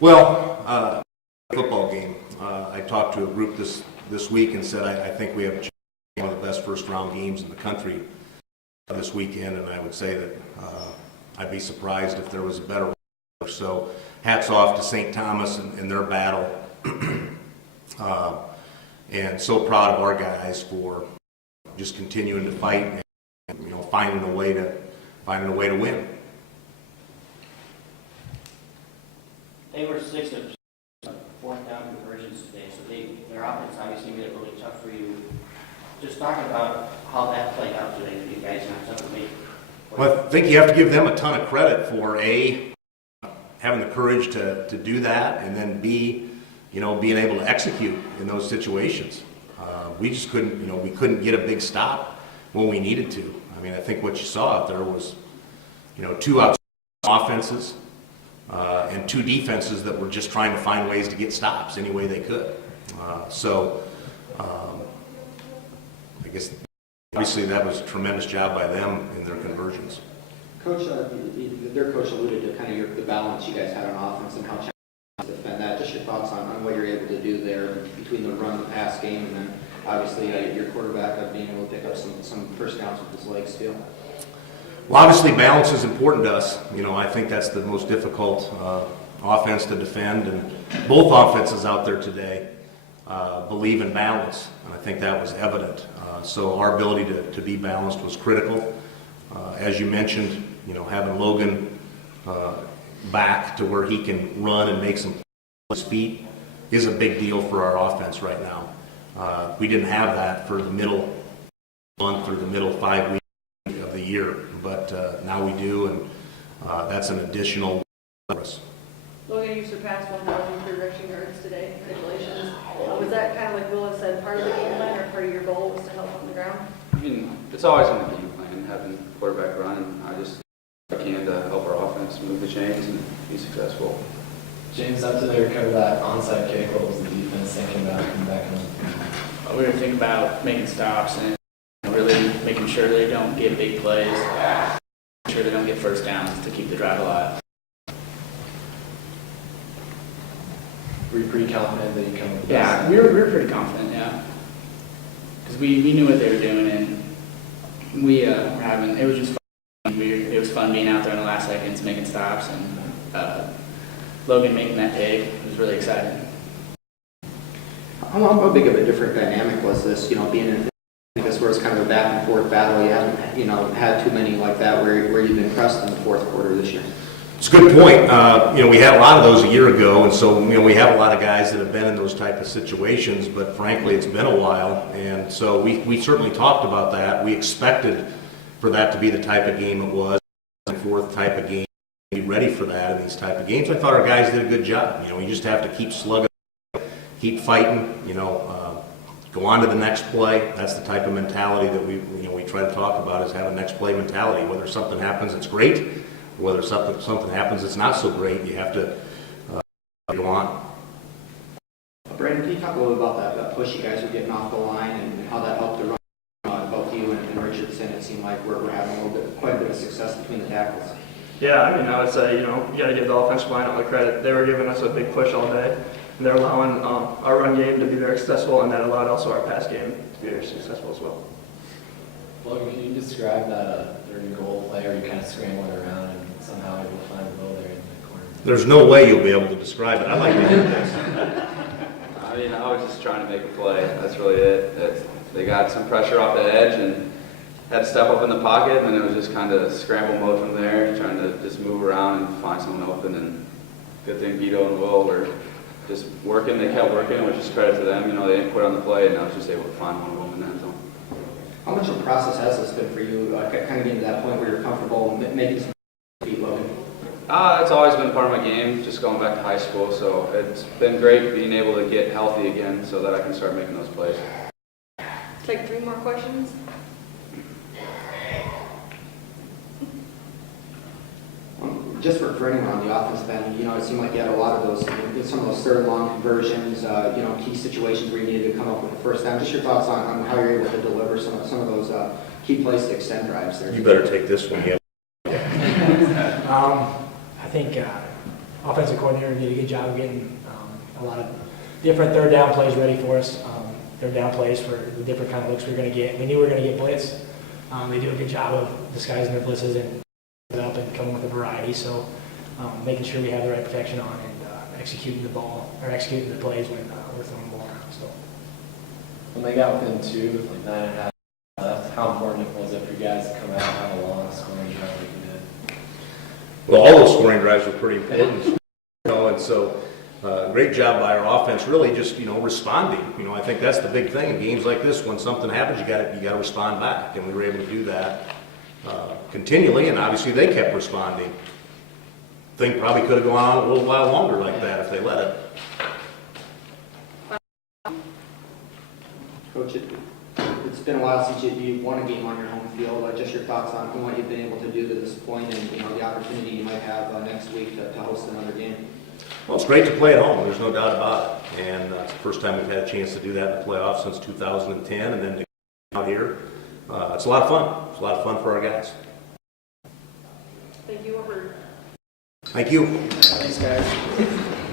Well, football game. I talked to a group this week and said I think we have one of the best first-round games in the country this weekend, and I would say that I'd be surprised if there was a better one. So hats off to St. Thomas and their battle, and so proud of our guys for just continuing to fight and finding a way to win. They were 6 of 4th down conversions today, so their offense obviously made it really tough for you. Just talking about how that played out today for you guys and something. Well, I think you have to give them a ton of credit for having the courage to do that, and then B, being able to execute in those situations. We just couldn't, we couldn't get a big stop when we needed to. I mean, I think what you saw out there was, 2 outside offenses and 2 defenses that were just trying to find ways to get stops any way they could. I guess obviously that was a tremendous job by them in their conversions. Coach, their coach alluded to kind of the balance you guys had on offense and how challenging to defend that. Just your thoughts on what you're able to do there between the run and the pass game, and then obviously your quarterback being able to pick up some first downs with his legs too. Well, obviously balance is important to us. I think that's the most difficult offense to defend, and both offenses out there today believe in balance, and I think that was evident. So our ability to be balanced was critical. As you mentioned, having Logan back to where he can run and make some speed is a big deal for our offense right now. We didn't have that for the middle month or the middle 5 weeks of the year, but now we do, and that's an additional for us. Logan, you surpassed 1,000 career rushing yards today. Congratulations. Was that kind of like Willis said, part of the game plan, or part of your goal was to help on the ground? I mean, it's always in the game plan, having quarterback run, and I just can to help our offense move the chains and be successful. James, after they recovered that onside kick, what was the defense thinking about coming back on? We were thinking about making stops and really making sure they don't get big plays, making sure they don't get first downs to keep the drive alive. Were you pretty confident that you come with Yeah, we were pretty confident, yeah. Because we knew what they were doing, and we were having, it was just fun. It was fun being out there in the last seconds, making stops, and Logan making that take. It was really exciting. How big of a different dynamic was this, being in because where it's kind of a back and forth battle? You haven't, had too many like that where you've been pressed in the 4th quarter this year. It's a good point. We had a lot of those a year ago, and so we have a lot of guys that have been in those type of situations, but frankly it's been a while, and so we certainly talked about that. We expected for that to be the type of game it was, the 4th type of game, be ready for that in these type of games. I thought our guys did a good job. You just have to keep slugging, keep fighting, go on to the next play. That's the type of mentality that we try to talk about, is have a next play mentality. Whether something happens, it's great. Whether something happens that's not so great, you have to go on. Brandon, can you talk a little about that push you guys were getting off the line and how that helped the run? Both you and Richardson, it seemed like we're having quite a bit of success between the tackles. Yeah, I would say, you got to give the offensive line all the credit. They were giving us a big push all day, and they're allowing our run game to be very successful, and that allowed also our pass game to be very successful as well. Logan, can you describe that third goal play where you kind of scrambling around and somehow able to find the goal there in the corner? There's no way you'll be able to describe it. I like to do this. I was just trying to make a play. That's really it. They got some pressure off the edge and had to step up in the pocket, and it was just kind of scramble mode from there, trying to just move around and find someone open. And good thing Vito and Will were just working. They kept working, which is credit to them. They didn't quit on the play, and I was just able to find one of them in the end zone. How much of a process has this been for you, kind of getting to that point where you're comfortable making some feet, Logan? It's always been part of my game, just going back to high school, so it's been great being able to get healthy again so that I can start making those plays. Take 3 more questions. Just for anyone on the offensive end, it seemed like you had a lot of those, some of those 3rd and long conversions, key situations where you needed to come up with the first down. Just your thoughts on how you're able to deliver some of those key plays to extend drives there. You better take this one, yeah. I think offensive coordinator did a good job of getting a lot of different third down plays ready for us. Third down plays for the different kind of looks we were going to get. We knew we were going to get blitz. They do a good job of disguising their blitzes and it up and coming with a variety. So making sure we have the right protection on and executing the ball or executing the plays when we're throwing the ball around. So When they got within 2 with like 9.5 left, how important was it for you guys to come out and have a long scoring drive like you did? Well, all those scoring drives were pretty important, and so great job by our offense, really just responding. I think that's the big thing in games like this. When something happens, you got to respond back, and we were able to do that continually, and obviously they kept responding. Think probably could have gone on a little while longer like that if they let it. Coach, it's been a while since you won a game on your home field. Just your thoughts on what you've been able to do to this point and the opportunity you might have next week to host another game. Well, it's great to play at home. There's no doubt about it. And it's the first time we've had a chance to do that in the playoffs since 2010, and then to come out here, it's a lot of fun. It's a lot of fun for our guys. Thank you, Wartburg. Thank you. Thanks, guys.